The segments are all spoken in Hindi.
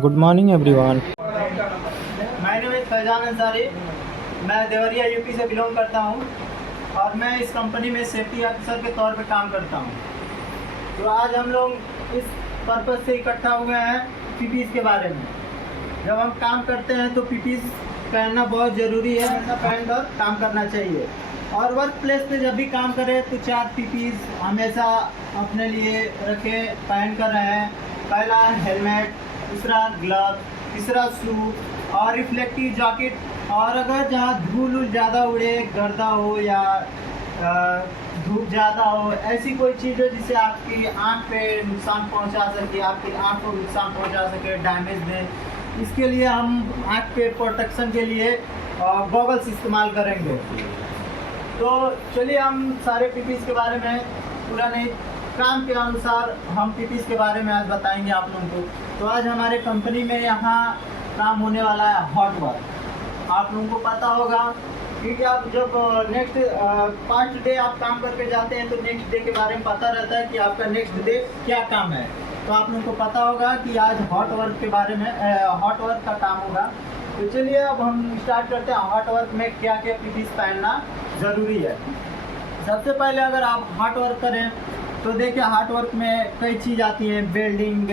Good morning everyone. My name is Faizan Ansari. मैं देवरिया यूपी से बिलोंग करता हूँ और मैं इस कंपनी में सेफ्टी ऑफिसर के तौर पे काम करता हूँ। तो आज हम लोग इस पर्पज़ से इकट्ठा हुए हैं पीपीज़ के बारे में। जब हम काम करते हैं तो पीपीज़ पहनना बहुत ज़रूरी है, ऐसा पहनकर काम करना चाहिए। और वर्क प्लेस पे जब भी काम करें तो 4 पीपीज़ हमेशा अपने लिए रखें, पहन कर रहें। पहला हेलमेट, दूसरा ग्लव, तीसरा शू और रिफ्लेक्टिव जैकेट। और अगर जहाँ धूल ज़्यादा उड़े, गर्दा हो या धूप ज़्यादा हो, ऐसी कोई चीज़ हो जिससे आपकी आँख पे नुकसान पहुँचा सके, आपकी आँख को नुकसान पहुँचा सके, डैमेज दे, इसके लिए हम आँख पे प्रोटेक्शन के लिए गॉगल्स इस्तेमाल करेंगे। तो चलिए हम सारे पीपीज़ के बारे में पूरा नहीं, काम के अनुसार हम पीपीज़ के बारे में आज बताएंगे आप लोगों को। तो आज हमारे कंपनी में यहाँ काम होने वाला है हॉट वर्क। आप लोगों को पता होगा क्योंकि आप जब नेक्स्ट 5 डे आप काम करके जाते हैं तो नेक्स्ट डे के बारे में पता रहता है कि आपका नेक्स्ट डे क्या काम है। तो आप लोगों को पता होगा कि आज हॉट वर्क के बारे में हॉट वर्क का काम होगा। तो चलिए अब हम स्टार्ट करते हैं हॉट वर्क में क्या क्या पीपीज़ पहनना ज़रूरी है। सबसे पहले अगर आप हॉट वर्क करें तो देखिए हार्ड वर्क में कई चीज़ आती हैं, वेल्डिंग,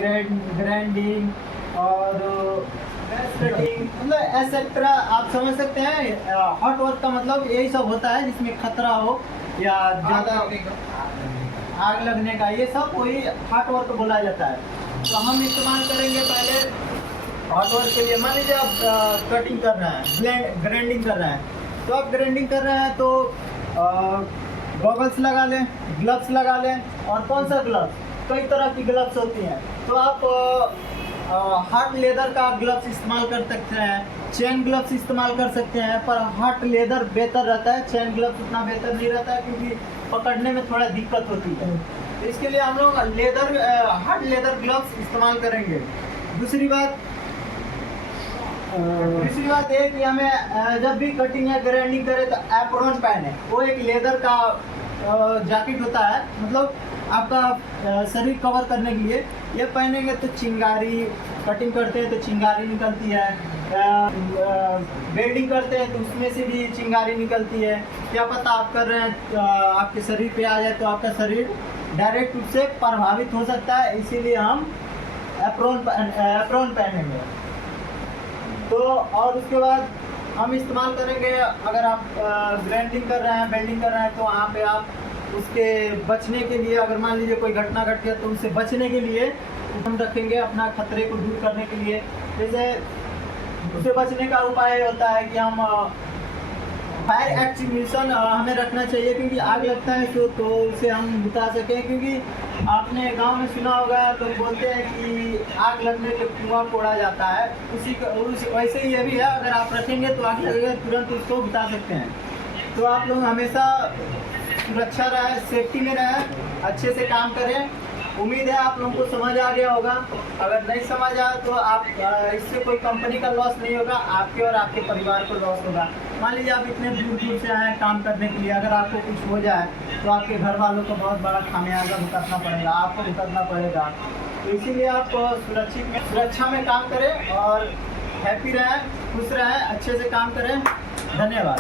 ग्राइंडिंग और कटिंग, मतलब एक्सेट्रा। आप समझ सकते हैं हॉट वर्क का मतलब यही सब होता है जिसमें खतरा हो या ज़्यादा आग लगने का, ये सब वही हॉट वर्क बोला जाता है। तो हम इस्तेमाल करेंगे पहले हॉट वर्क के लिए। मान लीजिए आप कटिंग कर रहे हैं, ग्राइंडिंग कर रहे हैं, तो आप ग्राइंडिंग कर रहे हैं तो गॉगल्स लगा लें, ग्लव्स लगा लें। और कौन सा ग्लव्स, कई तरह की ग्लव्स होती हैं, तो आप हार्ड लेदर का ग्लव्स इस्तेमाल कर सकते हैं, चेन ग्लव्स इस्तेमाल कर सकते हैं। पर हार्ड लेदर बेहतर रहता है, चेन ग्लव्स उतना बेहतर नहीं रहता है क्योंकि पकड़ने में थोड़ा दिक्कत होती है। तो इसके लिए हम लोग हार्ड लेदर ग्लव्स इस्तेमाल करेंगे। दूसरी बात है कि हमें जब भी कटिंग या ग्राइंडिंग करें तो एप्रॉन पहने। वो एक लेदर का जैकेट होता है, मतलब आपका शरीर कवर करने के लिए। ये पहनेंगे तो चिंगारी, कटिंग करते हैं तो चिंगारी निकलती है, वेल्डिंग करते हैं तो उसमें से भी चिंगारी निकलती है। क्या पता आप कर रहे हैं आपके शरीर पे आ जाए तो आपका शरीर डायरेक्ट उससे प्रभावित हो सकता है, इसीलिए हम एप्रॉन पहनेंगे। तो और उसके बाद हम इस्तेमाल करेंगे, अगर आप ग्राइंडिंग कर रहे हैं, वेल्डिंग कर रहे हैं, तो वहाँ पे आप उसके बचने के लिए, अगर मान लीजिए कोई घटना घट गया तो उससे बचने के लिए हम रखेंगे, अपना खतरे को दूर करने के लिए। जैसे उससे बचने का उपाय होता है कि हम फायर एक्सटिंग्विशर हमें रखना चाहिए, क्योंकि आग लगता है तो उसे हम बुझा सकें। क्योंकि आपने गांव में सुना होगा तो बोलते हैं कि आग लगने पे कुआं फोड़ा जाता है, वैसे ही ये भी है, अगर आप रखेंगे तो आग लगेगा, तुरंत उसको बुझा सकते हैं। तो आप लोग हमेशा सुरक्षा रहे, सेफ्टी में रहे, अच्छे से काम करें। उम्मीद है आप लोगों को समझ आ गया होगा। अगर नहीं समझ आया तो आप इससे कोई कंपनी का लॉस नहीं होगा, आपके और आपके परिवार को लॉस होगा। मान लीजिए आप इतने दूर दूर से आए हैं काम करने के लिए, अगर आपको कुछ हो जाए तो आपके घर वालों को बहुत बड़ा खामियाजा भुगतना पड़ेगा, आपको भुगतना पड़ेगा। तो इसीलिए आप सुरक्षा में काम करें और हैप्पी रहें, खुश रहें, अच्छे से काम करें। धन्यवाद।